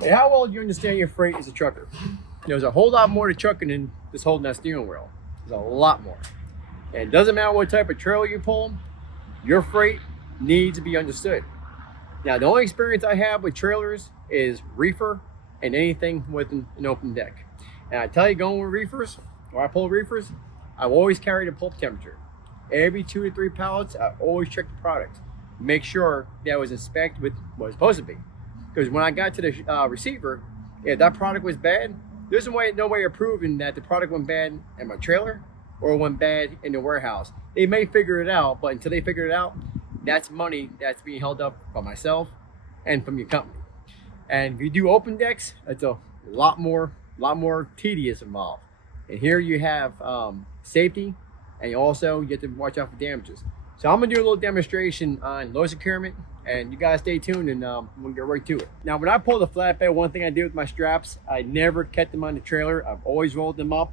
Hey, how well do you understand your freight as a trucker? There's a whole lot more to trucking than just holding that steering wheel. There's a lot more. And it doesn't matter what type of trailer you pull, your freight needs to be understood. Now, the only experience I have with trailers is reefer and anything with an open deck. And I tell you, going with reefers, or I pull reefers, I always carry the pulp temperature. Every 2 to 3 pallets, I always check the product. Make sure that it was inspected with what it's supposed to be. Because when I got to the receiver, if that product was bad, there's no way of proving that the product went bad in my trailer or went bad in the warehouse. They may figure it out, but until they figure it out, that's money that's being held up by myself and from your company. And if you do open decks, it's a lot more tedious involved. And here you have safety, and also you have to watch out for damages. So I'm gonna do a little demonstration on load securement, and you guys stay tuned, and we'll get right to it. Now, when I pull the flatbed, one thing I do with my straps, I never kept them on the trailer. I've always rolled them up,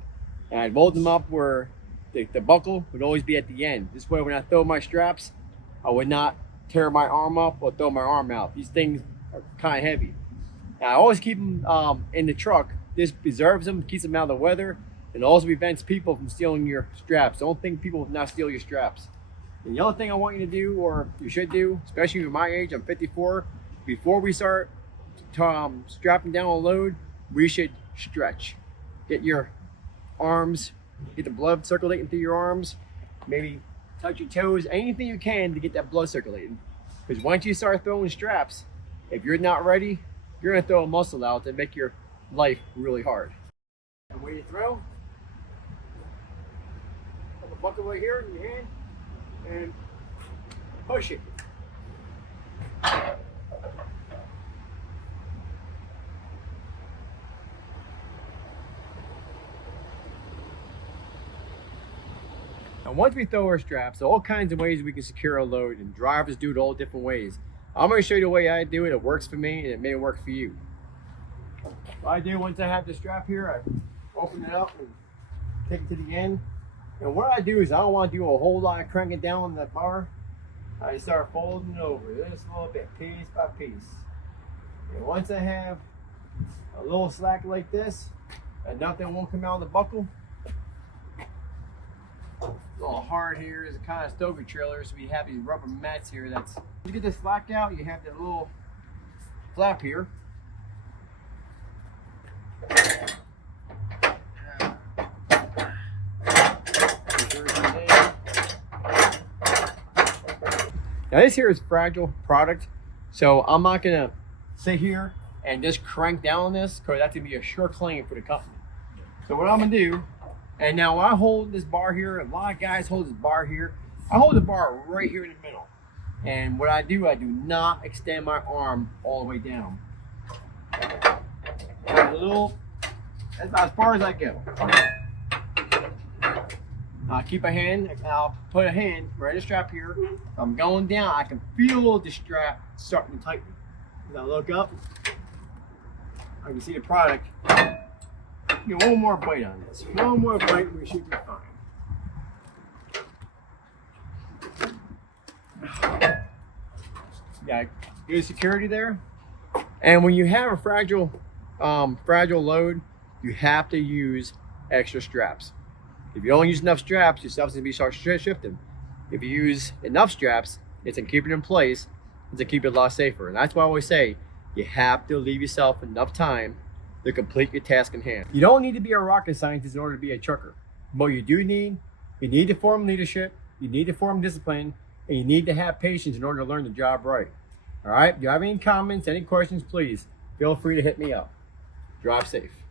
and I'd rolled them up where the buckle would always be at the end. This way, when I throw my straps, I would not tear my arm up or throw my arm out. These things are kind of heavy. Now, I always keep them in the truck. This preserves them, keeps them out of the weather, and also prevents people from stealing your straps. Don't think people will not steal your straps. And the other thing I want you to do, or you should do, especially at my age, I'm 54, before we start strapping down a load, we should stretch. Get your arms, get the blood circulating through your arms, maybe touch your toes, anything you can to get that blood circulating. Because once you start throwing straps, if you're not ready, you're gonna throw a muscle out to make your life really hard. And when you throw, put the bucket right here in your hand and push it. And once we throw our straps, all kinds of ways we can secure a load, and drivers do it all different ways. I'm going to show you the way I do it. It works for me, and it may work for you. What I do, once I have the strap here, I open it up and take it to the end. And what I do is, I don't want to do a whole lot of cranking down on that bar. I start folding it over just a little bit, piece by piece. And once I have a little slack like this, enough that won't come out of the buckle. A little hard here is a kind of stoker trailer, so we have these rubber mats here. That's, to get this slack out, you have that little flap here. Now this here is fragile product, so I'm not gonna sit here and just crank down on this, because that's gonna be a sure claim for the company. So what I'm gonna do, and now I hold this bar here, a lot of guys hold this bar here. I hold the bar right here in the middle. And what I do not extend my arm all the way down. A little, that's about as far as I go. I'll keep a hand, I'll put a hand right in the strap here. I'm going down, I can feel the strap starting to tighten. As I look up, I can see the product. Get one more bite on this. One more bite, we should be fine. Yeah, good security there. And when you have a fragile load, you have to use extra straps. If you don't use enough straps, your stuff's gonna be start shifting. If you use enough straps, it's gonna keep it in place. It's gonna keep it a lot safer. And that's why I always say, you have to leave yourself enough time to complete your task in hand. You don't need to be a rocket scientist in order to be a trucker. But you do need, you need to form leadership, you need to form discipline, and you need to have patience in order to learn the job right. All right, if you have any comments, any questions, please feel free to hit me up. Drive safe.